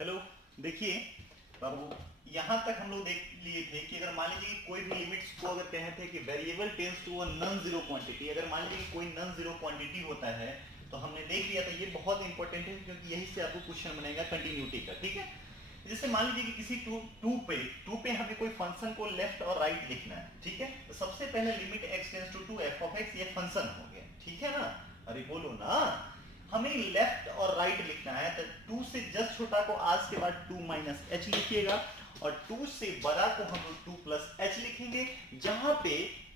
Hello, देखिए बाबू, यहाँ तक हम लोग देख लिए थे कि अगर मान लीजिए कोई भी लिमिट्स को अगर कहे थे कि variable tends to a non zero quantity, अगर मान लीजिए कोई नॉन जीरो क्वांटिटी होता है तो हमने देख लिया था। ये बहुत इंपॉर्टेंट है क्योंकि यही से आपको क्वेश्चन बनेगा कंटिन्यूटी का। ठीक है, जैसे मान लीजिए कि किसी टू पे हमें कोई फंक्शन को लेफ्ट और राइट लिखना है। ठीक है, तो सबसे पहले limit x tends to 2 f of x, ये फंक्शन हो गया। ठीक है ना, अरे बोलो ना, हमें लेफ्ट और राइट लिखना है तो 2 से जस्ट छोटा को आज के बाद 2 माइनस एच लिखिएगा और 2 से बड़ा को हम लोग 2 प्लस एच लिखेंगे, जहां पे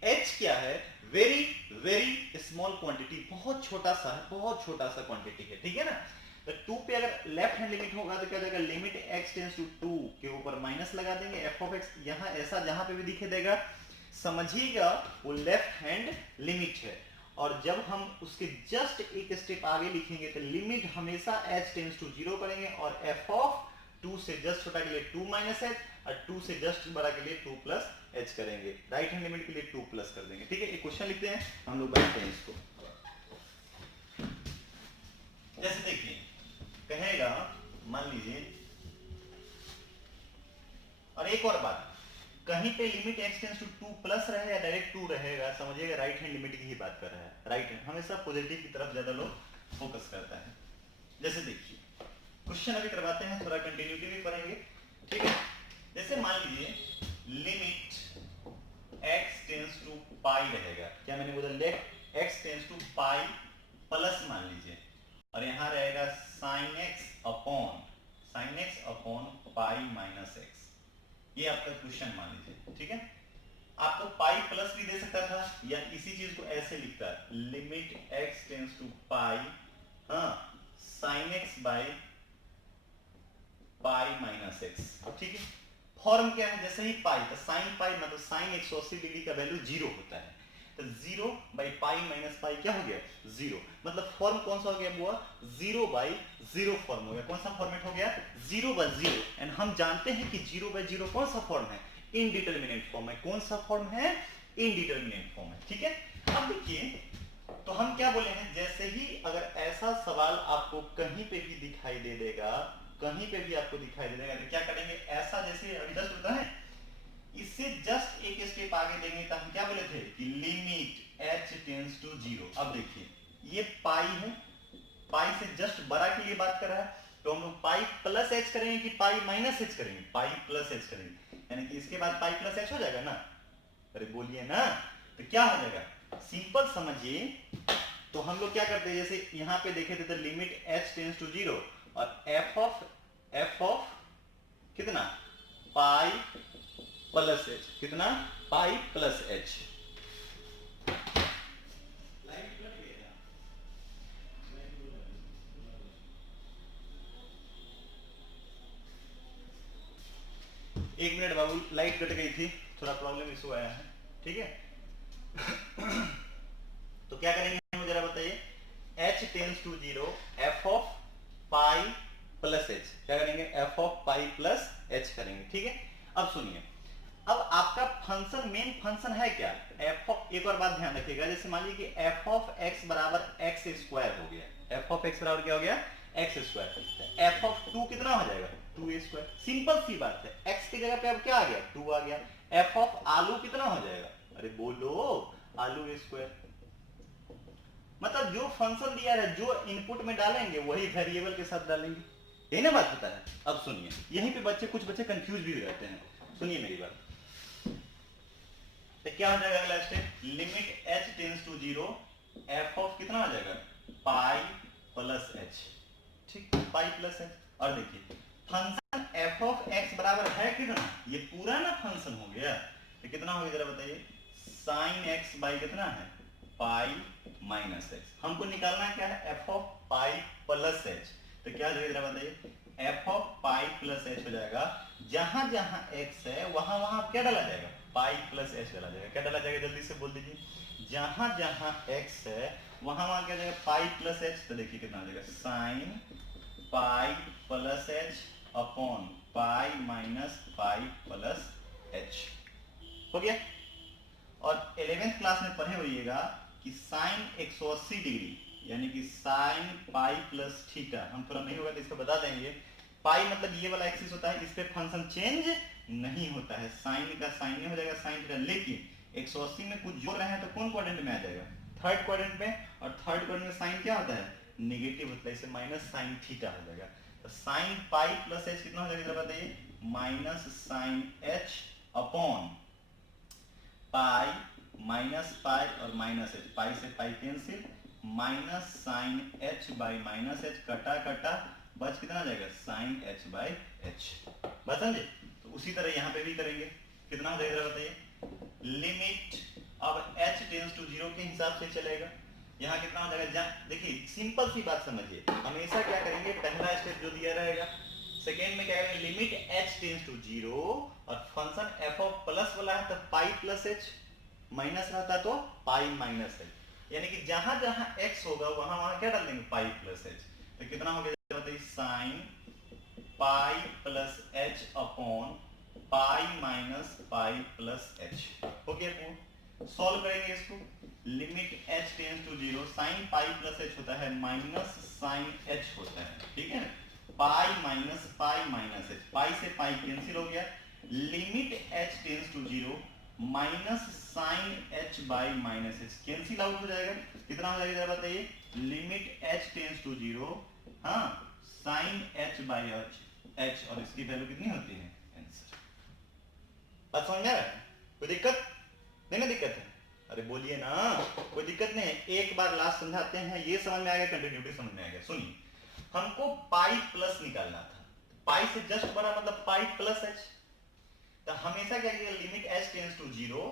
एच क्या है, वेरी वेरी स्मॉल क्वांटिटी, बहुत छोटा सा है, बहुत छोटा सा क्वांटिटी है। ठीक है ना, तो 2 पे अगर लेफ्ट हैंड लिमिट होगा तो क्या हो जाएगा, लिमिट x टेंड्स टू 2 के ऊपर माइनस लगा देंगे, f ऑफ x यहां ऐसा जहां पे भी दिखे देगा समझिएगा वो लेफ्ट हैंड लिमिट है। और जब हम उसके जस्ट एक स्टेप आगे लिखेंगे तो लिमिट हमेशा h टेंड्स टू 0 करेंगे और f ऑफ 2 से जस्ट छोटा के लिए 2 माइनस एच और 2 से जस्ट बड़ा के लिए 2 प्लस एच करेंगे। राइट हैंड लिमिट के लिए 2 प्लस कर देंगे। ठीक है, एक क्वेश्चन लिखते हैं, हम लोग बनाते हैं इसको। जैसे देखिए कहेगा, मान लीजिए, और एक और बात, कहीं पे limit x tends to 2 plus रहे या डायरेक्ट 2 रहेगा, समझिएगा राइट हैंड लिमिट की ही बात कर रहा है। राइट हैंड हमेशा पॉजिटिव की तरफ ज्यादा लोग फोकस करता है। जैसे देखिए क्वेश्चन अभी करवाते हैं, थोड़ा कंटिन्यूटी भी पढ़ेंगे। ठीक है, जैसे मान लीजिए limit x tends to pi रहेगा, क्या मैंने बोला, let x tends to pi plus मान लीजिए, और यहां रहेगा sine x upon pi minus x. ये आपका क्वेश्चन मान लीजिए। ठीक है, आपको पाई प्लस भी दे सकता था या इसी चीज को ऐसे लिखता है, लिमिट x टेंड्स टू पाई, हाँ, sine x by pi minus x. ठीक है, फॉर्म क्या है, जैसे ही पाई तो साइन पाई मतलब साइन 180 डिग्री का वैल्यू 0 होता है, तो 0 बाई पाई माइनस पाई क्या हो गया, 0। मतलब फॉर्म कौन सा हो गया बुआ, 0 बाई 0 फॉर्म हो गया। कौन सा फॉर्मेट हो गया, 0 बाई 0। एंड हम जानते हैं कि 0 बाई 0 कौन सा फॉर्म है, इनडिटर्मिनेट फॉर्म है। कौन सा फॉर्म है, इनडिटर्मिनेट फॉर्म है। ठीक है, अब देखिए, तो हम क्या बोले हैं, जैसे ही अगर ऐसा सवाल आपको कहीं पे भी दिखाई दे देगा, कहीं पे भी आपको दिखाई दे देगा, तो क्या करेंगे, ऐसा जैसे अभी जस्ट होता है, इससे जस्ट एक स्टेप आगे देंगे तो हम क्या बोले थे कि लिमिट h टेंड्स टू 0। अब देखिए ये पाई है, पाई से जस्ट बड़ा के लिए बात कर रहा है, तो हम लोग पाई प्लस एच करेंगे कि पाई माइनस एच करेंगे, पाई प्लस एच करेंगे, यानी कि इसके बाद पाई प्लस एच हो जाएगा ना। अरे बोलिए ना, तो क्या हो जाएगा, सिंपल समझिए। तो हम लोग क्या करते हैं, जैसे यहाँ पे देखे थे तो लिमिट h टेंड्स टू 0 और f ऑफ कितना, पाई प्लस एच, कितना, पाई प्लस एच। एक मिनट बाबू, लाइट कट गई थी, थोड़ा प्रॉब्लम इशू आया है। ठीक है, तो क्या करेंगे हम जरा बताइए, h tends to 0 f of pi plus h, क्या करेंगे, f of pi plus h करेंगे। ठीक है, अब सुनिए, अब आपका फंक्शन, मेन फंक्शन है क्या, f ऑफ, एक और बात ध्यान रखिएगा, जैसे मान लीजिए कि f ऑफ x बराबर x स्क्वायर हो गया, f ऑफ x बराबर क्या हो गया, x स्क्वायर, तो f ऑफ 2 कितना हो जाएगा, 2 स्क्वायर। सिंपल सी बात है, x की जगह पे अब क्या आ गया, 2 आ गया। f ऑफ आलू कितना हो जाएगा, अरे बोलो, आलू स्क्वायर। मतलब जो फंक्शन दिया है, जो इनपुट में डालेंगे वही वेरिएबल के साथ डालेंगे, यही ना बात होता है। अब सुनिए, यहीं पे बच्चे, कुछ बच्चे कंफ्यूज भी हो जाते हैं, सुनिए मेरी बात। तो क्या हो जाएगा अगला step, limit h tends to 0 f of कितना हो जाएगा, पाई प्लस h। ठीक, पाई प्लस h। और देखिए फंक्शन f ऑफ x बराबर है कितना, ये पूरा ना फंक्शन हो गया, तो कितना हो गया जरा बताइए, साइन x बाई कितना है, पाई माइनस x। हमको निकालना क्या है, f of pi plus h, तो क्या हो जाएगा जरा बताइए, f of pi plus h हो जाएगा, जहां जहां x है वहां वहां क्या डाला जाएगा, पाई प्लस एच डाला जाएगा। क्या डाला जाएगा, जल्दी से बोल दीजिए, जहां जहां x है वहां वहां क्या जाएगा, पाई प्लस एच। तो देखिए कितना हो जाएगा, sign pi plus H upon pi minus pi plus H, हो गया। और 11th क्लास में पढ़े होइएगा कि साइन 180 डिग्री यानी कि साइन पाई प्लस थीटा, हम थोड़ा नहीं होगा तो इसको बता देंगे, पाई मतलब ये वाला एक्सिस होता है, इस पे फंक्शन चेंज नहीं होता है, साइन का साइन में हो जाएगा साइन थीटा, लेकिन 180 में कुछ जोड़ रहे हैं तो कौन क्वाड्रेंट में आ जाएगा, थर्ड क्वाड्रेंट में, और थर्ड क्वाड्रेंट में साइन क्या होता है, नेगेटिव होता है, इसे माइनस साइन थीटा हो जाएगा। तो साइन पाई प्लस एच कितना हो जाएगा जरा बताइए, minus sine h upon pi minus pi और माइनस एच, पाई से pi cancel, minus sine h by minus h, कटा कटा बच कितना आ जाएगा, साइन एच बाई एच। बस समझे। तो उसी तरह यहाँ पे भी करेंगे, कितना हो जाएगा बताइए, लिमिट अब h टेंड्स टू 0 के हिसाब से चलेगा, यहाँ कितना हो जाएगा, देखिए सिंपल सी बात समझिए, हमेशा क्या करेंगे, पहला स्टेप जो दिया रहेगा, सेकेंड में क्या करेंगे, लिमिट h टेंड्स टू 0 और फंक्शन f ऑफ प्लस वाला है तो पाई प्लस h, माइनस रहता तो पाई माइनस h, यानी कि जहां जहां x होगा वहां वहां क्या डाल देंगे, पाई प्लस h। तो कितना हो गया बताइए, sine pi plus h upon pi minus pi plus h। हो गया, सॉल्व करेंगे इसको, limit h tends to 0, sine pi plus h होता है माइनस साइन h होता है, ठीक है, पाई माइनस h, पाई से पाई कैंसिल हो गया, limit h tends to 0 minus sine h by minus h cancel out हो जाएगा, कितना हो जाएगा जरा बताइए, लिमिट h टेंड्स टू 0, हाँ, साइन h बाई h, और इसकी वैल्यू कितनी होती है, आंसर। बात समझ में आ रहा है, कोई दिक्कत नहीं ना, दिक्कत है, अरे बोलिए ना, कोई दिक्कत नहीं है, एक बार लास्ट समझाते हैं, ये समझ में आ गया, कंटिन्यूटी समझ में आ गया। सुनिए, हमको पाई प्लस निकालना था, पाई से जस्ट बड़ा मतलब पाई प्लस h, तो हमेशा क्या किया, limit h tends to 0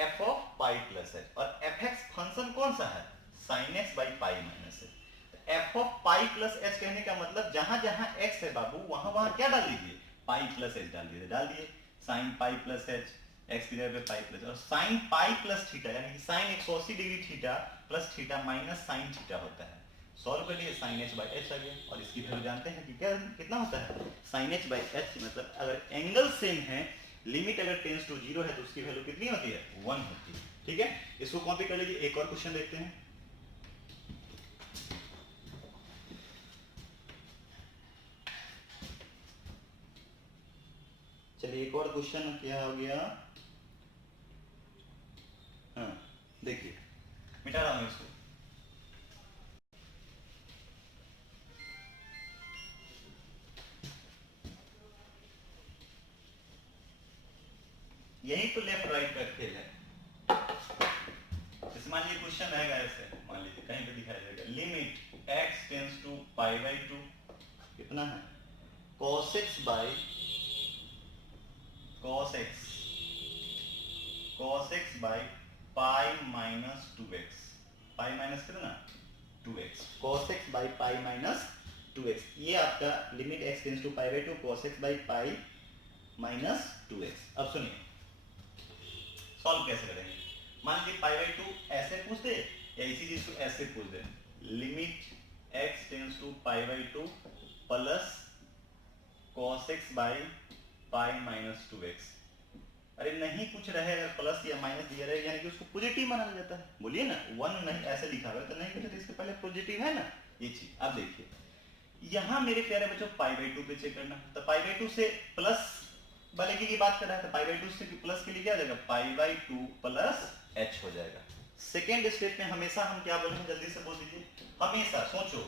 f of pi plus h, और fx फंक्शन कौन सा है, sin x by pi minus h, f of pi plus h कहने का मतलब जहां जहां x है बाबू वहां वहां क्या डाल दीजिए, पाई प्लस h डाल दिए, sin पाई प्लस h, x की जगह पे पाई प्लस, और sin पाई प्लस थीटा यानी कि sin 180 degree theta plus theta minus sin theta होता है, सॉल्व कर लिए, sin h बाई h आ गया, और इसकी वैल्यू जानते हैं कि क्या कितना होता है, sin h बाई h, मतलब अगर एंगल सेम है, लिमिट अगर टेंड्स टू 0 है तो उसकी वैल्यू कितनी होती है, 1 होती है, ठीक है। इसको कॉपी कर लीजिए, एक और क्वेश्चन देखते हैं, चलिए एक और क्वेश्चन क्या हो गया, हाँ देखिए, मिटा रहा हूं इसको, यही तो लेफ्ट राइट का खेल है। मान लीजिए क्वेश्चन रहेगा ऐसे, मान लीजिए कहीं पे दिखाई देगा, limit x tends to pi by 2, कितना है, cos x by cos x by pi minus 2x, pi minus कितना 2x, cos x by pi minus 2x, ये आपका limit x tends to pi by 2 cos x by pi minus 2x। अब सुनिए solve कैसे करेंगे, मान लीजिए पाई by 2 ऐसे पूछ दे या इसी चीज को ऐसे पूछ दे, limit x tends to pi by 2 plus cos x by pi minus 2x, अरे नहीं कुछ रहे अगर प्लस या माइनस दिया रहे यानी कि उसको पॉजिटिव माना जाता है, बोलिए ना, 1 नहीं ऐसे लिखा हुआ है तो नहीं कुछ, तो इसके पहले पॉजिटिव है ना ये चीज। अब देखिए यहां मेरे प्यारे बच्चों पाई बाई 2 पे चेक करना, तो पाई बाई 2 से प्लस वाले की बात कर रहा है, तो पाई बाई 2 से प्लस के लिए क्या हो जाएगा, पाई बाई 2 प्लस h हो जाएगा। सेकेंड स्टेप में हमेशा हम क्या बोलेंगे, जल्दी से बोल दीजिए, हमेशा सोचो,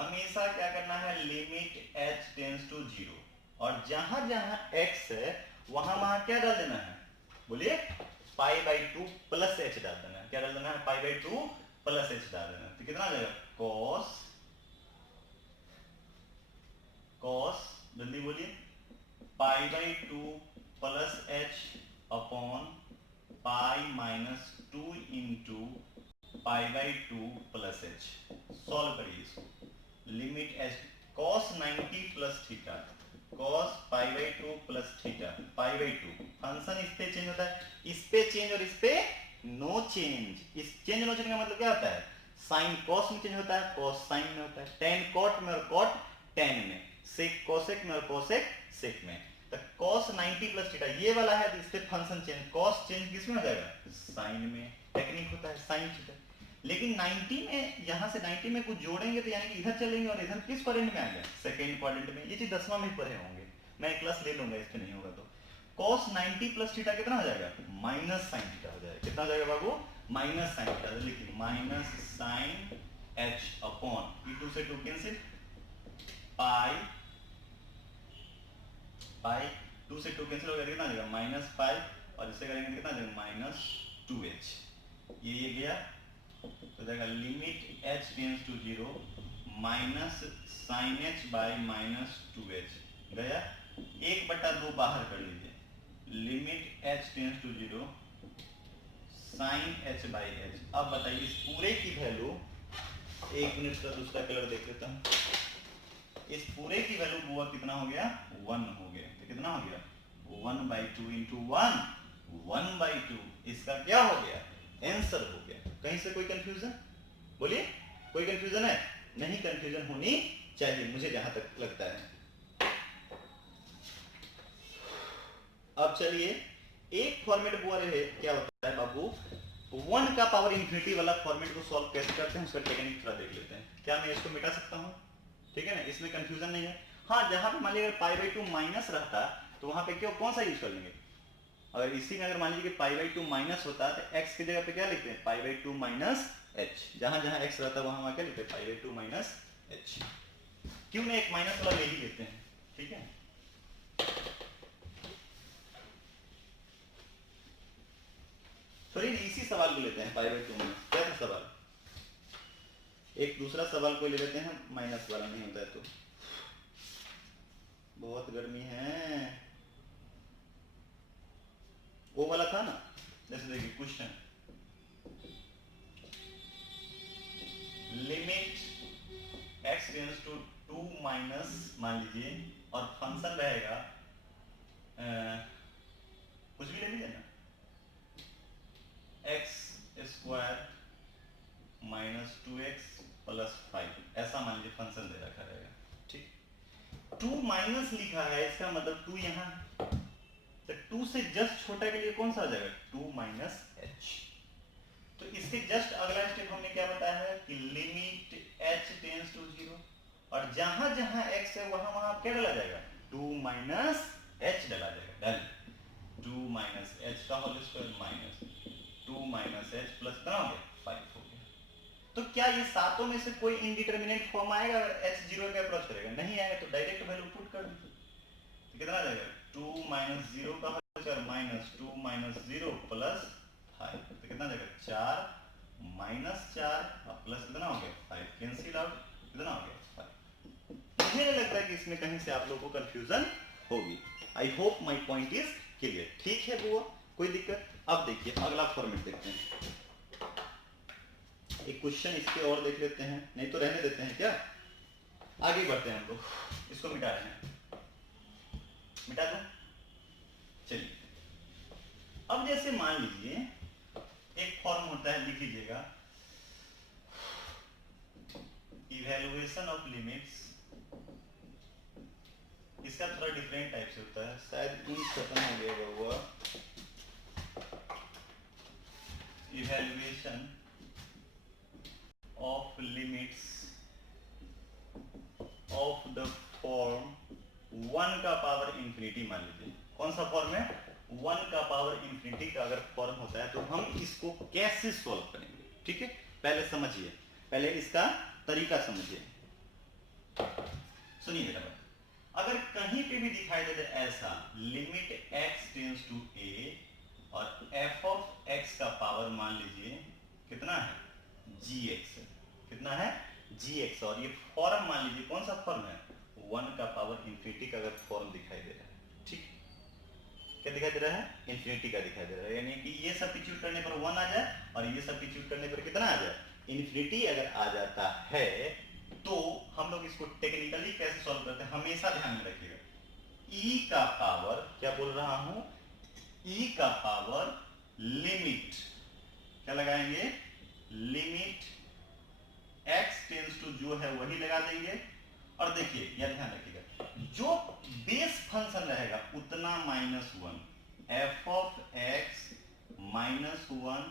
हमेशा क्या करना है, लिमिट h टेंड्स टू 0, और जहां जहां x है वहां वहां क्या डाल देना है, बोलिए पाई बाई 2 प्लस h डाल देना है, क्या डाल देना है, पाई बाई 2 प्लस h डाल देना है, तो कितना आ जाएगा, cos जल्दी बोलिए, पाई by 2 plus h upon pi minus 2 into pi by 2 plus h, solve करिए इसको, limit h cos 90 plus theta, cos pi by 2 plus theta pi by 2, function इस पे चेंज होता है, इस पे चेंज और इस पे नो चेंज, इस चेंज नो चेंज का मतलब क्या होता है, साइन कॉस में चेंज होता है, कॉस साइन में होता है, टेन कॉट में और कॉट टेन में, सेक कोसेक में और कोसेक सेक में, तो cos 90 प्लस थीटा ये वाला है, तो इस पे फंक्शन चेंज, cos चेंज किस में हो जाएगा, साइन में, टेक्निक होता है साइन थीटा, लेकिन 90 में यहां से 90 में कुछ जोड़ेंगे तो यानी कि इधर चलेंगे और इधर किस क्वाड्रेंट में आ गया, सेकंड क्वाड्रेंट में। ये चीज 10वां में पढ़े होंगे, मैं क्लास ले लूंगा इस पे नहीं होगा तो। cos 90 प्लस थीटा कितना हो जाएगा, माइनस साइन थीटा हो जाएगा। कितना हो जाएगा बाबू, माइनस साइन थीटा। लिखिए माइनस साइन h अपॉन ये 2 से 2 कैंसिल, पाई पाई 2 से 2 कैंसिल हो गया, कितना आ जाएगा माइनस पाई, और इससे करेंगे कितना आ जाएगा माइनस 2h। ये गया तो देखा limit h tends to 0 minus sine h by minus 2h गया। 1/2 बाहर कर लीजिए, limit h tends to 0 sine h by h। अब बताइए इस पूरे की वैल्यू, 1 मिनट का दूसरा कलर देख लेता हूं। इस पूरे की वैल्यू बुआ कितना हो गया, 1 हो गया। तो कितना हो गया 1/2 इंटू 1, 1/2। इसका क्या हो गया, आंसर हो गया। कहीं से कोई कंफ्यूजन, बोलिए कोई कंफ्यूजन है, नहीं कंफ्यूजन होनी चाहिए मुझे जहां तक लगता है। अब चलिए एक फॉर्मेट बुआ रहे क्या होता है बाबू, 1 का पावर इंफिनिटी वाला फॉर्मेट को सॉल्व कैसे करते हैं उसका टेक्निक थोड़ा देख लेते हैं। क्या मैं इसको मिटा सकता हूं, ठीक है ना, इसमें कंफ्यूजन नहीं है। हाँ जहां पे मान लीजिए अगर π/2 माइनस रहता तो वहां पे क्यों कौन सा यूज कर लेंगे, अगर इसी में अगर मान लीजिए कि π/2 माइनस होता है तो x की जगह पे क्या लिखते हैं π/2 माइनस h। जहां जहां x रहता है वहां क्या लिखते हैं π/2 माइनस h। क्यों ना एक माइनस वाला ले ही लेते हैं, ठीक है। चलिए इसी सवाल को लेते हैं π/2 माइनस। क्या था सवाल, एक दूसरा सवाल को ले लेते हैं, माइनस वाला नहीं होता है तो। बहुत गर्मी है, वो वाला था ना, जैसे देखिए question limit x tends to 2 minus मान लीजिए, और फंक्शन रहेगा कुछ भी ले लीजिए ना, x square minus 2x plus 5, ऐसा मान लीजिए फंक्शन दे रखा रहेगा, ठीक। 2 माइनस लिखा है, इसका मतलब 2 यहाँ, तो 2 से जस्ट छोटा के लिए कौन सा आ जाएगा 2 माइनस h। तो इसके जस्ट अगला स्टेप हमने क्या बताया है कि लिमिट h टेंस टू 0, और जहां जहां x है वहां वहां क्या डाला जाएगा 2 माइनस h डाला जाएगा। डन, 2 माइनस h का whole square minus 2 minus h plus कितना हो गया 5 हो गया। तो क्या ये सातों में से कोई इंडिटरमिनेट फॉर्म आएगा अगर h 0 के अप्रोच करेगा, नहीं आएगा तो डायरेक्ट वैल्यू पुट कर दीजिए। तो कितना आ जाएगा 2 माइनस 0 का whole square minus 2 minus 0 plus 5, तो कितना आ जाएगा 4 माइनस 4 प्लस कितना हो गया 5, कैंसिल आउट, कितना हो गया 5। मुझे नहीं लगता है कि इसमें कहीं से आप लोगों को कंफ्यूजन होगी। I hope my point is clear, ठीक है बुआ, कोई दिक्कत। अब देखिए अगला फॉर्मेट देखते हैं, एक क्वेश्चन इसके और देख लेते हैं, नहीं तो रहने देते हैं क्या, आगे बढ़ते हैं हम लोग, इसको मिटा रहे हैं, मिटा दो। चलिए अब जैसे मान लीजिए एक फॉर्म होता है, लिख लीजिएगा इवैल्यूएशन ऑफ लिमिट्स, इसका थोड़ा डिफरेंट टाइप से होता है, शायद इन खत्म हो गया हुआ, evaluation of limits of the form 1 का पावर इंफिनिटी। मान लीजिए कौन सा फॉर्म है 1 का पावर इंफिनिटी का अगर फॉर्म होता है तो हम इसको कैसे सॉल्व करेंगे, ठीक है। पहले समझिए, पहले इसका तरीका समझिए, सुनिए मेरा बात। अगर कहीं पे भी दिखाई दे ऐसा limit x tends to a और f ऑफ x का पावर मान लीजिए कितना है gx, कितना है gx, और ये फॉर्म मान लीजिए कौन सा फॉर्म है 1 का पावर इंफिनिटी का अगर फॉर्म दिखाई दे रहा है, ठीक। क्या दिखाई दे रहा है इंफिनिटी का दिखाई दे रहा है, यानी कि ये सब्स्टिट्यूट करने पर 1 आ जाए और ये सब्स्टिट्यूट करने पर कितना आ जाए इंफिनिटी अगर आ जाता है, तो हम लोग इसको टेक्निकली कैसे सॉल्व करते हैं हमेशा ध्यान में रखिएगा। e का पावर, क्या बोल रहा हूं, e का पावर लिमिट, क्या लगाएंगे लिमिट x टेंस टू जो है वही लगा देंगे, और देखिए यह ध्यान रखिएगा जो बेस फंक्शन रहेगा उतना -1 f of x -1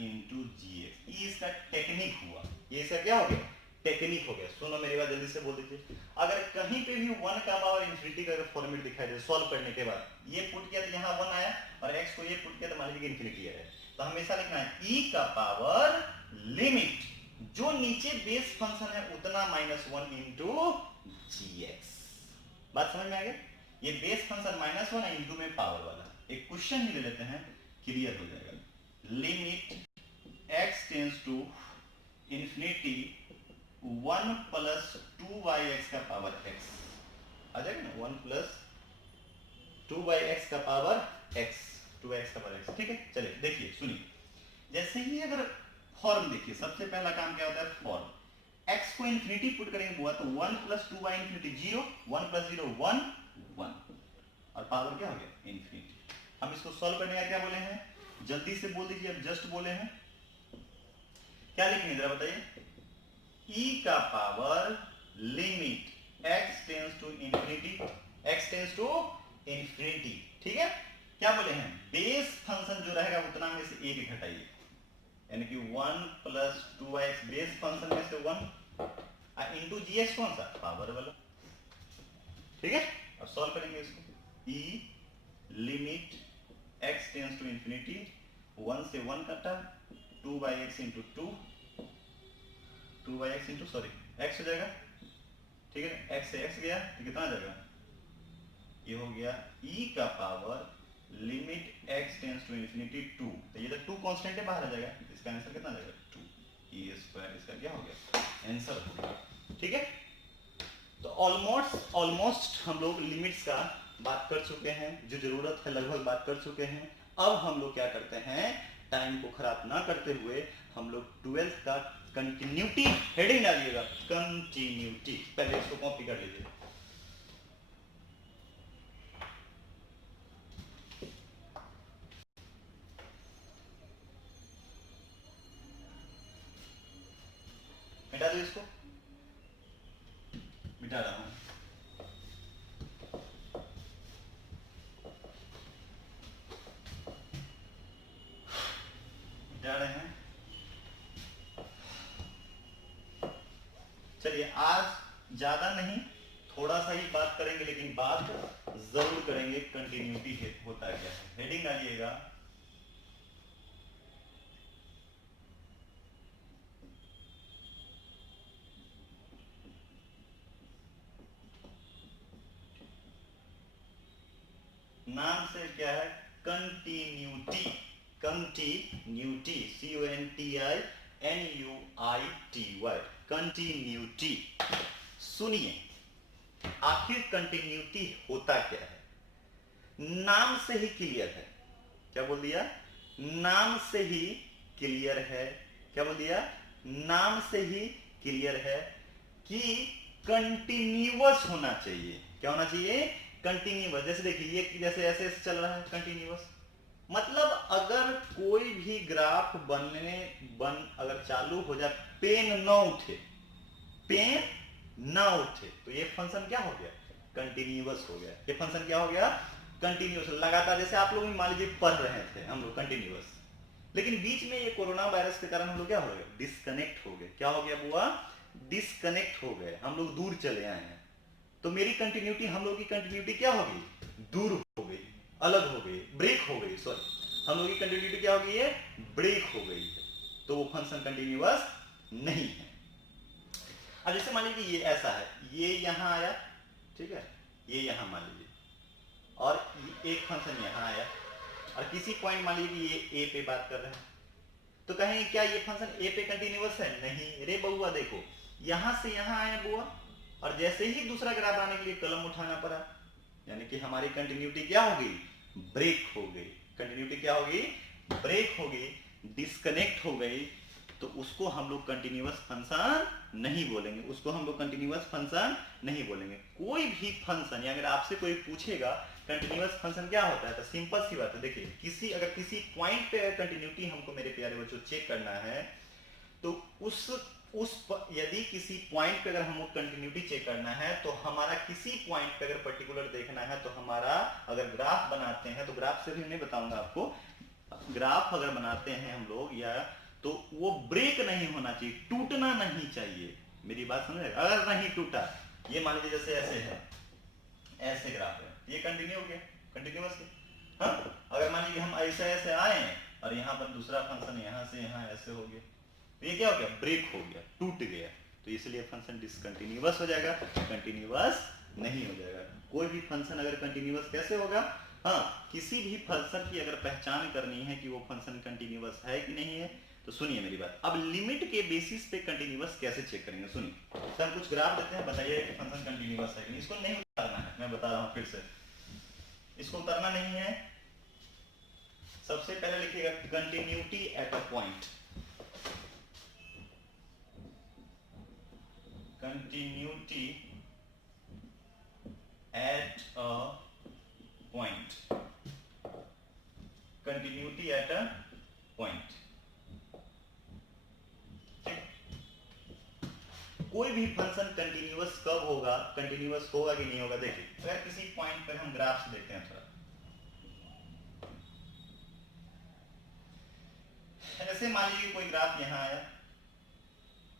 into g x. ये इसका टेक्निक हुआ, ये इसका क्या हो गया, टेक्निक हो गया। सुनो मेरी बात, जल्दी से बोल दीजिए। अगर कहीं पे भी 1 का पावर इंफिनिटी का फॉर्मेट दिखाई दे सॉल्व करने के बाद, ये पुट किया तो यहाँ 1 आया, और x को ये पुट किया तो मान लीजिए इंफिनिटी आया, तो हमेशा लिखना है e का पावर लिमिट जो नीचे बेस फंक्शन है उतना -1 इंटू जी एक्स। बात समझ में आ गया? ये बेस फंक्शन -1 है, इंटू में पावर वाला। एक क्वेश्चन ही ले लेते हैं, क्लियर हो जाएगा। Limit x tends to infinity 1 plus 2x का पावर x आ जाएगा ना, 1 प्लस 2x का पावर x, 2x का पावर x। ठीक है, चलिए देखिए सुनिए। जैसे ही अगर फॉर्म देखिए, सबसे पहला काम क्या होता है, फॉर्म। x को इंफिनिटी पुट करेंगे हुआ तो 1 प्लस 2 बाई इंफिनिटी 0, 1 प्लस 0 1 1, और पावर क्या हो गया, इंफिनिटी। हम इसको सॉल्व करने का क्या बोले हैं, जल्दी से बोल दीजिए। अब जस्ट बोले हैं, क्या लिखेंगे जरा बताइए। e का power limit x tends to infinity, x tends to infinity. ठीक है, क्या बोले हैं, बेस फंक्शन जो रहेगा उतना में से एक घटाइए, यानी कि 1 प्लस 2x बेस फंक्शन में से 1 इंटू जी एक्स कौन सा, पावर वाला। ठीक है, अब सॉल्व करेंगे इसको। e limit x tends to infinity, 1 से 1 कटा, 2x into 2x into sorry x हो जाएगा। ठीक है, x से x गया तो कितना आ जाएगा, ये हो गया e का power limit x tends to infinity 2, तो ये तो 2 कांस्टेंट है, बाहर आ जाएगा। इसका आंसर कितना आ जाएगा, 2 e स्क्वायर। इसका क्या हो गया, आंसर हो गया। ठीक है, तो ऑलमोस्ट हम लोग लिमिट्स का बात कर चुके हैं, जो जरूरत है लगभग बात कर चुके हैं। अब हम लोग क्या करते हैं, टाइम को खराब ना करते हुए हम लोग 12th का कंटिन्यूटी हेडिंग डालिएगा, कंटिन्यूटी। पहले इसको कॉपी कर लीजिए। मिटा दो इसको, मिटा रहा हूं। मिटा रहे हैं। चलिए आज ज्यादा नहीं, थोड़ा सा ही बात करेंगे, लेकिन बात जरूर करेंगे। कंटिन्यूटी होता क्या है, हेडिंग डालिएगा नाम से क्या है, कंटिन्यूटी। Continuity, CONTINUITY, continuity. सुनिए, आखिर कंटिन्यूटी होता क्या है, नाम से ही क्लियर है। क्या बोल दिया, नाम से ही क्लियर है। क्या बोल दिया, नाम से ही क्लियर है कि कंटिन्यूअस होना चाहिए। क्या होना चाहिए, कंटिन्यूअस। जैसे देखिए ये जैसे ऐसे चल रहा है, कंटिन्यूअस। मतलब अगर कोई भी ग्राफ अगर चालू हो जाए, पेन न उठे, पेन न उठे, तो ये फंक्शन क्या हो गया, कंटिन्यूअस हो गया। ये फंक्शन क्या हो गया, कंटिन्यूअस। लगातार जैसे आप लोग मान लीजिए पढ़ रहे थे हम लोग कंटिन्यूअस, लेकिन बीच में ये कोरोना वायरस के कारण हम लोग क्या हो गए, डिस्कनेक्ट हो गए। क्या हो गया बुआ, डिस्कनेक्ट हो गए, हम लोग दूर चले आए हैं। तो मेरी कंटिन्यूटी, हम लोग की कंटिन्यूटी क्या हो गई, दूर हो गई, अलग हो गई, ब्रेक हो गई। सॉरी, हम लोग की कंटिन्यूटी क्या हो गई है, ब्रेक हो गई है। तो वो फंक्शन कंटिन्यूअस नहीं है। अब जैसे मान लीजिए ये ऐसा है, ये यहां आया, ठीक है, ये यहां मान लीजिए, और एक फंक्शन यहां आया, और किसी पॉइंट मान लीजिए ये ए पे बात कर रहे हैं, तो कहेंगे क्या ये फंक्शन ए पे कंटिन्यूअस है, नहीं रे बउआ। देखो यहां से यहां आया बुआ, और जैसे ही दूसरा ग्राफ आने के लिए कलम उठाना पड़ा, यानी कि हमारी कंटिन्यूटी क्या हो गई, ब्रेक हो गई। कंटिन्यूटी क्या हो गई, ब्रेक हो गई, डिस्कनेक्ट हो गई। तो उसको हम लोग कंटिन्यूअस फंक्शन नहीं बोलेंगे, उसको हम लोग कंटिन्यूअस फंक्शन नहीं बोलेंगे। कोई भी फंक्शन, या अगर आपसे कोई पूछेगा कंटिन्यूअस फंक्शन क्या होता है, तो सिंपल सी बात है। देखिए अगर किसी पॉइंट पे कंटिन्यूटी हमको, मेरे प्यारे बच्चों, चेक करना है, तो यदि किसी पॉइंट पे अगर हमको कंटिन्यूटी चेक करना है, तो हमारा किसी पॉइंट पे अगर पर्टिकुलर देखना है, तो हमारा अगर ग्राफ बनाते हैं, तो ग्राफ से भी मैं बताऊंगा आपको, ग्राफ अगर बनाते हैं हम लोग या तो वो ब्रेक नहीं होना चाहिए, टूटना नहीं चाहिए। मेरी बात समझ रहे? अगर नहीं टूटा, ये मान लीजिए जैसे ऐसे है, ऐसे ग्राफ है, ये कंटिन्यू हो गया, कंटिन्यूअस है। हाँ, अगर मान लीजिए हम ऐसे ऐसे आए और यहाँ पर दूसरा फंक्शन यहाँ से यहाँ ऐसे हो गया, तो ये क्या हो गया? ब्रेक हो गया, टूट गया। तो इसलिए फंक्शन डिसकंटिन्यूअस हो जाएगा, कंटिन्यूअस नहीं हो जाएगा। कोई भी फंक्शन अगर कंटिन्यूअस कैसे होगा? हाँ, किसी भी फंक्शन की अगर पहचान करनी है कि वो फंक्शन कंटिन्यूअस है कि नहीं है, तो सुनिए मेरी बात। अब लिमिट के बेसिस पे कंटिन्यूअस कैसे चेक करेंगे? सुनिए सर, कुछ ग्राफ देते हैं, बताइए कि फंक्शन कंटिन्यूअस है कि नहीं। इसको नहीं उतारना है, मैं बता रहा हूँ फिर से, इसको उतारना नहीं है। सबसे पहले लिखिएगा continuity at a point, continuity at a point, continuity at a point. कोई भी फंक्शन कंटिन्यूअस कब होगा, कंटिन्यूअस होगा कि नहीं होगा? देखिए, अगर किसी पॉइंट पर हम ग्राफ देखते हैं थोड़ा, ऐसे मान लीजिए कोई ग्राफ यहां आया,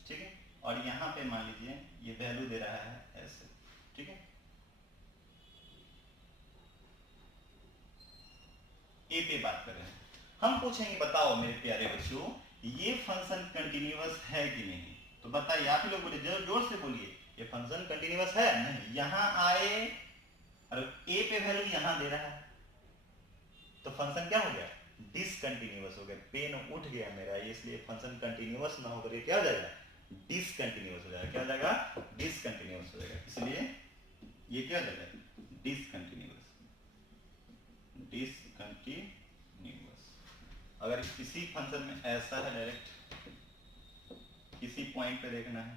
ठीक है, और यहां पे मान लीजिए ये वैल्यू दे रहा है ऐसे, ठीक है, ए पे बात कर रहे हैं। हम पूछेंगे बताओ मेरे प्यारे बच्चों, ये फंक्शन कंटिन्यूअस है कि नहीं? तो बताइए, आप ही लोग बोलिए, जोर जोर से बोलिए, ये फंक्शन कंटिन्यूअस है? नहीं। यहां आए और ए पे वैल्यू यहां दे रहा है, तो फंक्शन क्या हो गया? डिसकंटिन्यूअस हो गया। पेन उठ गया मेरा, इसलिए फंक्शन कंटिन्यूअस ना होकर ये क्या हो जाएगा? डिसकंटिन्यूअस हो जाएगा। क्या हो जाएगा? डिसकंटिन्यूअस हो जाएगा। इसलिए ये क्या हो जाएगा? Discontinuous, discontinuous. अगर किसी फंक्शन में ऐसा है, डायरेक्ट किसी पॉइंट पे देखना है,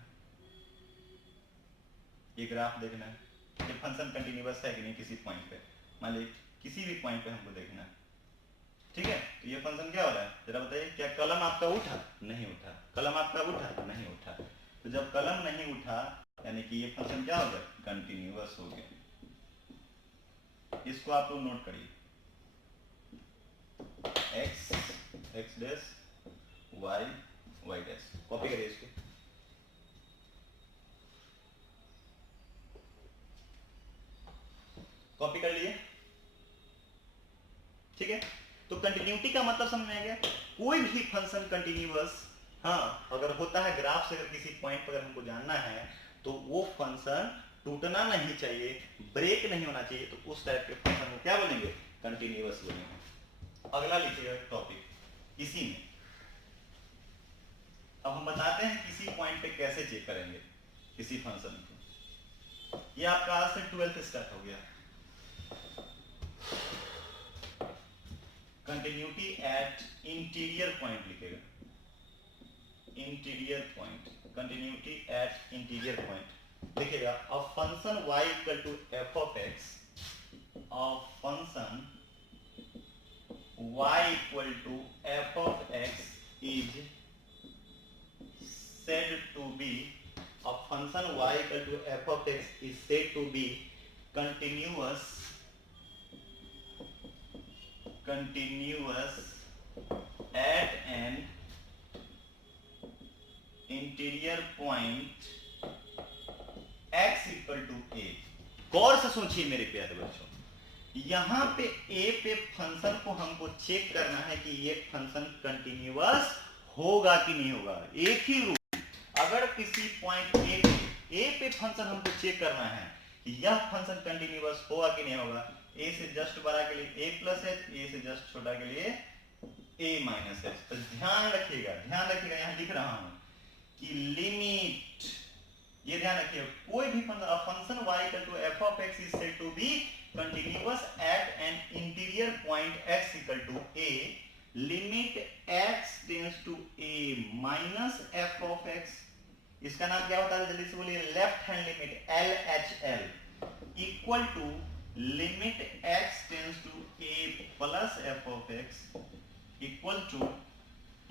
ये ग्राफ देखना है, ये फंक्शन कंटिन्यूअस है कि नहीं किसी पॉइंट पे, मान लीजिए किसी भी पॉइंट पे हमको देखना है, ठीक है, तो ये फंक्शन क्या हो रहा है? जरा बताइए, क्या कलम आपका उठा? नहीं उठा। कलम आपका उठा? नहीं उठा। तो जब कलम नहीं उठा, यानी कि ये फंक्शन क्या हो गया? कंटिन्यूअस हो गया। इसको आप लोग नोट करिए, x x dash, y y dash, copy करिए इसको। कॉपी कर लिए, ठीक है। तो कंटिन्यूटी का मतलब समझ में आ गया? कोई भी फंक्शन कंटिन्यूअस, हाँ, अगर होता है ग्राफ से, अगर किसी पॉइंट पर हमको जानना है, तो वो फंक्शन टूटना नहीं चाहिए, ब्रेक नहीं होना चाहिए, तो उस टाइप के फंक्शन को क्या बोलेंगे? कंटिन्यूअस बोलेंगे। अगला लिखिएगा टॉपिक इसी में। अब हम बताते हैं किसी पॉइंट पे कैसे चेक करेंगे किसी फंक्शन को। ये आपका आज से 12th स्टार्ट हो गया। कंटिन्यूटी एट इंटीरियर पॉइंट लिखेगा, interior point, continuity at interior point लिखेगा। A function y equal to f of x, a function y equal to f of x is said to be, a function y equal to f of x is said to be continuous, continuous at an interior point x equal to a। गौर से सोचिए मेरे प्यारे बच्चों, यहां पे a पे function को हमको चेक करना है कि ये फंक्शन कंटिन्यूअस होगा कि नहीं होगा। एक ही रूल, अगर किसी पॉइंट ए पे फंक्शन हमको चेक करना है कि यह फंक्शन कंटिन्यूअस होगा कि नहीं होगा, ए से जस्ट बड़ा के लिए a प्लस एच, ए से जस्ट छोटा के लिए a माइनस एच। तो ध्यान रखिएगा, ध्यान रखिएगा, यहां लिख रहा हूं कि लिमिट, ये ध्यान रखिए, कोई भी function y equal to f of x is said to be continuous at an interior point x equal to a, limit x tends to a minus f of x। इसका नाम क्या होता है? जल्दी से बोलिए, left hand limit, LHL equal to limit x tends to a plus f of x equal to,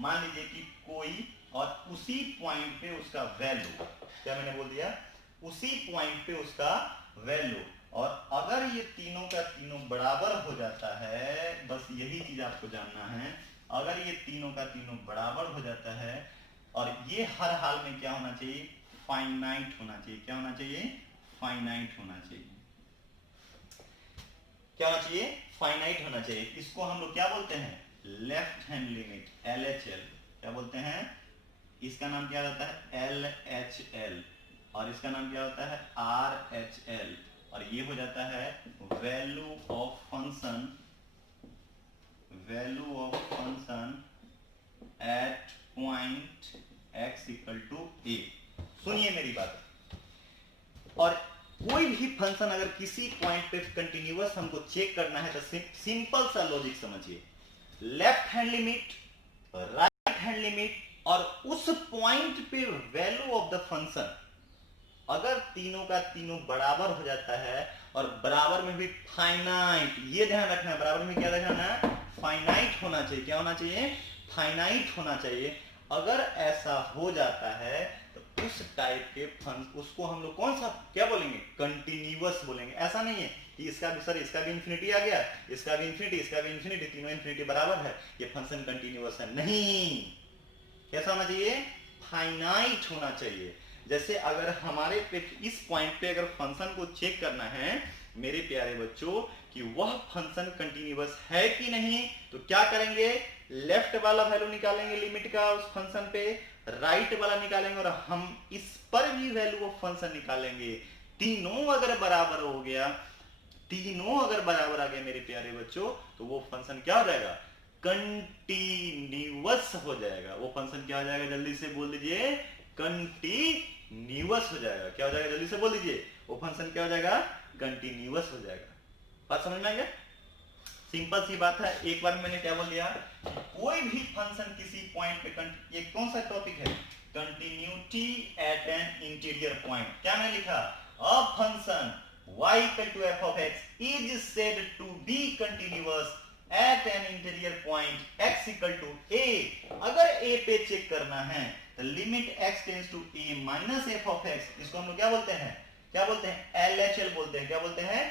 मान लीजिए कि कोई और उसी पॉइंट पे उसका वैल्यू, क्या मैंने बोल दिया? उसी पॉइंट पे उसका वैल्यू और अगर ये तीनों का तीनों बराबर हो जाता है, बस यही चीज आपको जानना है, अगर ये तीनों का तीनों बराबर हो जाता है और ये हर हाल में क्या होना चाहिए, फाइनाइट होना चाहिए। क्या होना चाहिए, फाइनाइट होना चाहिए। क्या होना चाहिए, फाइनाइट होना चाहिए। इसको हम लोग क्या बोलते हैं, लेफ्ट हैंड लिमिट, LHL। क्या बोलते हैं, इसका नाम क्या होता है, LHL, और इसका नाम क्या होता है, RHL, और ये हो जाता है value of function, value of function at point x equal to a। सुनिए मेरी बात, और कोई भी फंक्शन अगर किसी पॉइंट पे कंटिन्यूअस हमको चेक करना है तो सिंपल सा लॉजिक समझिए, left hand limit, right hand limit, और उस पॉइंट पे वैल्यू ऑफ द फंक्शन, अगर तीनों का तीनों बराबर हो जाता है और बराबर में भी फाइनाइट, ये ध्यान रखना है, बराबर में क्या रखना है, फाइनाइट होना चाहिए। क्या होना चाहिए, फाइनाइट होना चाहिए। अगर ऐसा हो जाता है तो उस टाइप के फंक्शन, उसको हम लोग कौन सा क्या बोलेंगे, कंटिन्यूअस बोलेंगे। ऐसा नहीं है कि इसका भी सर, इसका भी इंफिनिटी आ गया, इसका भी इंफिनिटी, इसका भी इंफिनिटी, तीनों इंफिनिटी बराबर है, ये फंक्शन कंटिन्यूअस है, नहीं। कैसा होना चाहिए, फाइनाइट होना चाहिए। जैसे अगर हमारे पे इस पॉइंट पे अगर फंक्शन को चेक करना है मेरे प्यारे बच्चों कि वह फंक्शन कंटिन्यूअस है कि नहीं, तो क्या करेंगे, लेफ्ट वाला वैल्यू निकालेंगे लिमिट का उस फंक्शन पे, राइट वाला निकालेंगे, और हम इस पर भी वैल्यू ऑफ फंक्शन निकालेंगे। तीनों अगर बराबर हो गया, तीनों अगर बराबर आ गए मेरे प्यारे बच्चों, तो वो फंक्शन क्या हो जाएगा, कंटिन्यूअस हो जाएगा। वो फंक्शन क्या हो जाएगा, जल्दी से बोल दीजिए, कंटिन्यूअस हो जाएगा। क्या हो जाएगा, जल्दी से बोल दीजिए, वो फंक्शन क्या हो जाएगा, कंटिन्यूअस हो जाएगा। बात समझ में आ गया, सिंपल सी बात है। एक बार मैंने क्या बोल दिया, कोई भी फंक्शन किसी पॉइंट पे, ये कौन सा टॉपिक है, continuity at an interior point. क्या मैंने लिखा, a function y equal to f of x is said to be continuous at an interior point x equal to a। अगर a पे चेक करना है तो limit x tends to a minus f of x, इसको हम लोग क्या बोलते हैं, क्या बोलते हैं, LHL बोलते हैं। क्या बोलते हैं,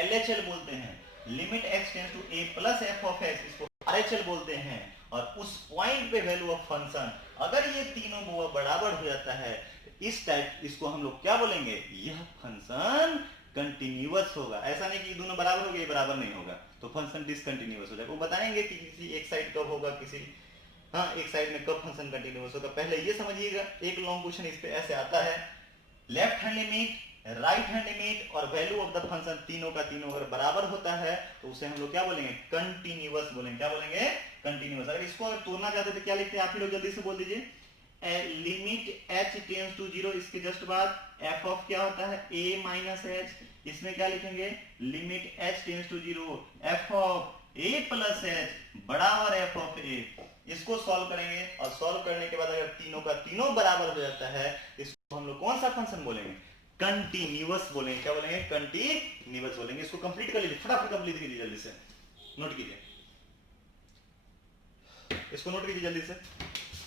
LHL बोलते हैं। Limit x tends to a plus f of x, इसको RHL बोलते हैं। और उस पॉइंट पे वैल्यू ऑफ फंक्शन, अगर ये तीनों बराबर हो जाता है, इस टाइप, इसको हम लोग क्या बोलेंगे, यह फंक्शन कंटिन्यूअस होगा। ऐसा नहीं कि दोनों बराबर हो गए, बराबर नहीं होगा, तो फंक्शन डिसकंटिन्यूअस हो जाएगा। वो बताएंगे कि किसी एक साइड कब होगा, किसी हाँ एक साइड में कब फंक्शन कंटिन्यूअस होगा। पहले ये समझिएगा, एक लॉन्ग क्वेश्चन इस पे ऐसे आता है, left hand limit, right hand limit और वैल्यू ऑफ द फंक्शन, तीनों का तीनों अगर बराबर होता है तो उसे हम लोग क्या बोलेंगे, कंटिन्यूअस बोलेंगे। क्या बोलेंगे, कंटिन्यूअस। अगर इसको अगर तोड़ना चाहते तो क्या लिखते हैं आप ही लोग, जल्दी से बोल दीजिए, लिमिट h टेंड्स टू 0, इसके जस्ट बाद f ऑफ क्या होता है, a माइनस h, इसमें क्या लिखेंगे, limit h tends to 0 f of a plus h बराबर f ऑफ a। इसको सॉल्व करेंगे, और सॉल्व करने के बाद अगर तीनों का तीनों बराबर हो जाता है, इसको हम लोग कौन सा फंक्शन बोलेंगे, कंटिन्यूअस बोलेंगे। क्या बोलेंगे, कंटिन्यूअस बोलेंगे। इसको कंप्लीट कर लीजिए, फटाफट कंप्लीट कीजिए, जल्दी से नोट कीजिए, इसको नोट कीजिए जल्दी से।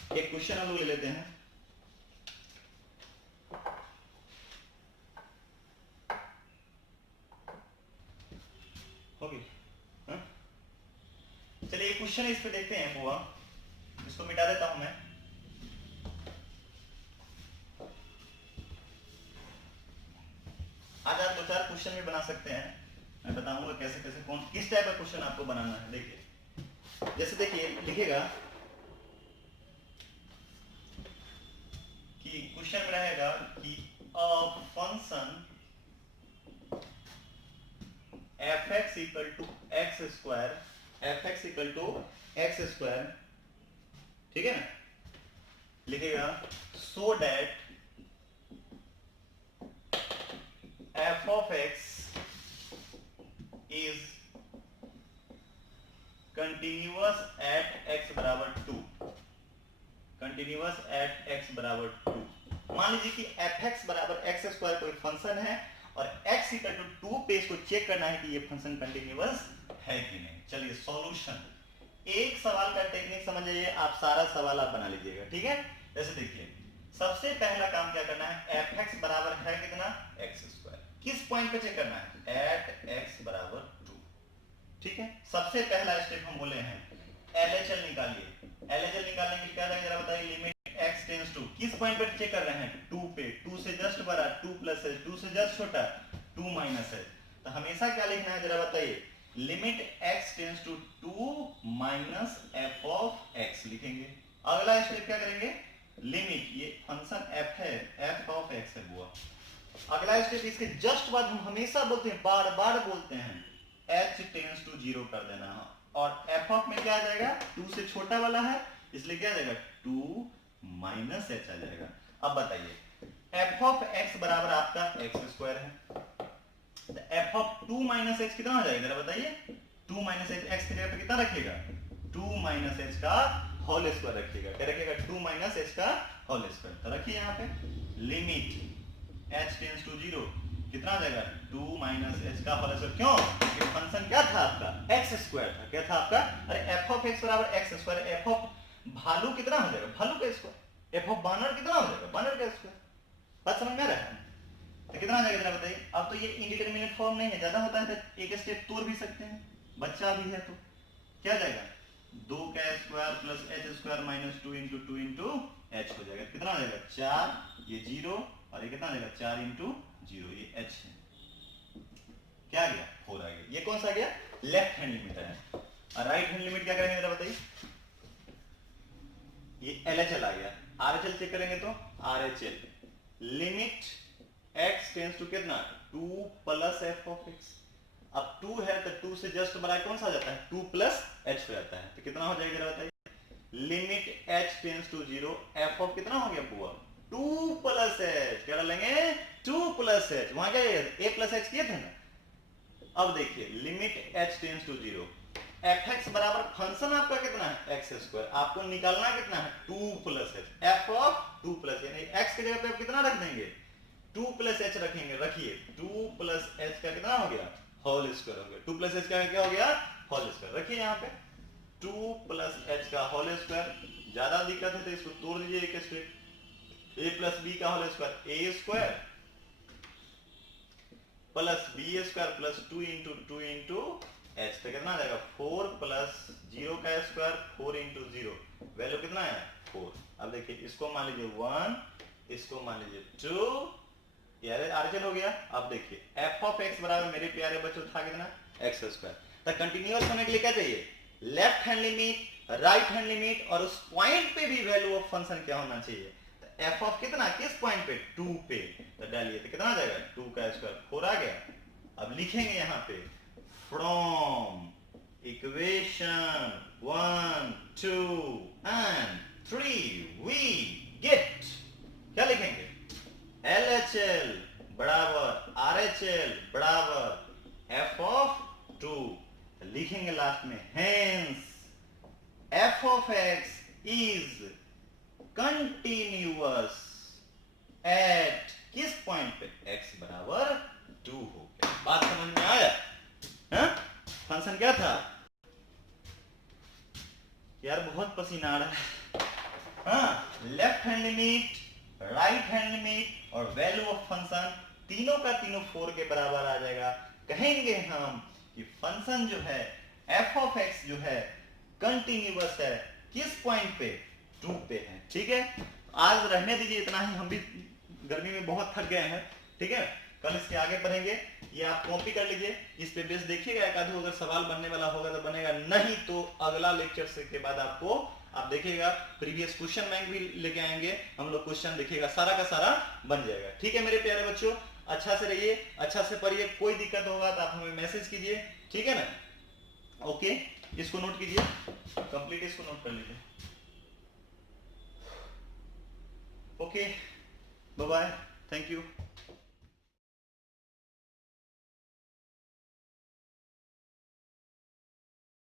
एक क्वेश्चन हम लोग ले लेते हैं, होगी हाँ? चलिए एक क्वेश्चन इस पे देखते हैं बुआ, इसको मिटा देता हूं मैं। आज आप 2-4 क्वेश्चन भी बना सकते हैं, मैं बताऊंगा कैसे कैसे, कौन किस टाइप का क्वेश्चन आपको बनाना है। देखिए, जैसे देखिए लिखेगा कि क्वेश्चन में रहेगा कि a function fx equal to x square, fx equal to x square, ठीक है ना, लिखेगा so that f of x is continuous at x बराबर 2, कंटिन्यूअस एट x बराबर 2। मान लीजिए कि fx बराबर x स्क्वायर कोई फंक्शन है और x इक्वल टू 2 पे इसको चेक करना है कि ये फंक्शन कंटिन्यूअस है कि नहीं। चलिए सॉल्यूशन, एक सवाल का टेक्निक समझ जाइए, आप सारा सवाल आप बना लीजिएगा, ठीक है। जैसे देखिए, सबसे पहला काम क्या करना है, fx बराबर है कितना, x स्क्वायर, किस पॉइंट पे चेक करना है? एट x बराबर 2। ठीक है, सबसे पहला स्टेप हम बोले हैं LHL निकालिए। LHL निकालने के लिए क्या जरा बताइए, लिमिट x टेंड्स टू, किस पॉइंट पे चेक कर रहे हैं? 2 पे। 2 से जस्ट बड़ा 2 प्लस है, 2 से जस्ट छोटा 2 माइनस है। तो हमेशा क्या लिखना है जरा बताइए, limit x tends to 2 minus f of x लिखेंगे। अगला स्टेप क्या करेंगे, लिमिट, ये फंक्शन f है, f ऑफ x है बुआ। अगला स्टेप इसके जस्ट बाद हम हमेशा बोलते हैं, बार बार बोलते हैं, h टेंड्स टू 0 कर देना है। और f ऑफ में क्या आ जाएगा, 2 से छोटा वाला है इसलिए क्या आ जाएगा 2 माइनस h आ जाएगा। अब बताइए f ऑफ x बराबर आपका x स्क्वायर है, तो f ऑफ 2 माइनस h कितना हो जाएगा जरा बताइए? 2 माइनस h x की जगह पे कितना रखिएगा? 2 माइनस h का होल स्क्वायर रखिएगा। क्या रखिएगा? 2 माइनस h का होल स्क्वायर। तो रखिए यहाँ पे लिमिट h टेंड्स टू 0 कितना आ जाएगा? 2 माइनस h का होल स्क्वायर। क्यों? क्योंकि फंक्शन क्या था आपका? x स्क्वायर था। क्या था आपका? अरे f ऑफ x बराबर x स्क्वायर, f ऑफ भालू कितना हो जाएगा? भालू का स्क्वायर। f ऑफ बानर कितना हो जाएगा? बानर का स्क्वायर। बात समझ में आ रहा है? तो कितना आ जाएगा जरा बताइए? अब तो ये इंडिटरमिनेट फॉर्म नहीं है, ज्यादा होता है तो एक स्टेप तोड़ भी सकते हैं, बच्चा भी है तो क्या आ जाएगा? 2 का square plus h square minus 2 into 2 into h हो जाएगा। कितना आ जाएगा? 4, ये 0 और ये कितना आ जाएगा? 4 इंटू 0, ये h है। क्या आ गया? 4 आ गया। ये कौन सा आ गया? लेफ्ट हैंड लिमिट है। और राइट हैंड लिमिट क्या करेंगे जरा बताइए? ये LHL आ गया। RHL चेक करेंगे तो RHL limit x tends to कितना? 2 प्लस f ऑफ x। अब 2 है तो 2 से जस्ट बड़ा कौन सा आ जाता है? 2 प्लस h हो जाता है। तो कितना हो जाएगा जरा बताइए? Limit h tends to 0, f of कितना हो गया बुआ? 2 प्लस h। क्या डालेंगे? 2 प्लस h। वहां क्या a प्लस h किए थे ना। अब देखिए limit h tends to 0, fx बराबर फंक्शन आपका कितना है? x square. आपको निकालना कितना है? 2 plus h। f of 2 plus, यानी x की जगह पे आप कितना रख देंगे? 2 प्लस h रखेंगे। रखिए 2 प्लस h का कितना हो गया? होल स्क्वायर हो गया। 2 प्लस h का क्या हो गया? Whole square. रखिए यहाँ पे 2 प्लस h का होल स्क्वायर। ज्यादा दिक्कत है तो इसको तोड़ दीजिए एक स्टेप, a प्लस b का whole square, a square plus b square plus 2 into 2 into h। तो कितना आ जाएगा? 4 प्लस 0 का स्क्वायर 4 इंटू 0, वैल्यू कितना है? 4। अब देखिए इसको मान लीजिए 1, इसको मान लीजिए 2, यार आरचल हो गया। अब देखिए f ऑफ x बराबर मेरे प्यारे बच्चों था कितना? x square. तो कंटिन्यूअस होने के लिए क्या चाहिए? Left hand limit, right hand limit, और उस पॉइंट पे भी वैल्यू ऑफ फंक्शन क्या होना चाहिए? तो f ऑफ कितना? किस पॉइंट पे? 2 पे। तो डालिए तो कितना आ जाएगा? 2 का स्क्वायर 4 आ गया। अब लिखेंगे यहाँ पे from equation 1 2 and 3 we get, क्या लिखेंगे? LHL बराबर RHL बराबर f ऑफ 2। लिखेंगे लास्ट में hence f of x is continuous at किस पॉइंट पे? x बराबर 2 हो गया। बात समझ में आया? फंक्शन क्या था यार? बहुत पसीना आ रहा है। हाँ, left hand limit, right hand limit और वैल्यू ऑफ फंक्शन तीनों का तीनों 4 के बराबर आ जाएगा। कहेंगे हम कि फंक्शन जो है f ऑफ x जो है कंटिन्यूअस है, किस पॉइंट पे? 2 पे है। ठीक है, आज रहने दीजिए इतना ही, हम भी गर्मी में बहुत थक गए हैं। ठीक है, कल इसके आगे पढ़ेंगे। ये आप कॉपी कर लीजिए, इस पे बेस देखिएगा, एक आधे अगर सवाल बनने वाला होगा तो बनेगा, नहीं तो अगला लेक्चर से के बाद आपको आप देखिएगा प्रीवियस क्वेश्चन बैंक भी लेके आएंगे हम लोग, क्वेश्चन देखिएगा, सारा का सारा बन जाएगा। ठीक है मेरे प्यारे बच्चों, अच्छा से रहिए, अच्छा से पढ़िए, कोई दिक्कत होगा तो आप हमें मैसेज कीजिए। ठीक है ना? ओके, इसको नोट कीजिए, कंप्लीट इसको नोट कर लीजिए। Okay, bye bye, thank you.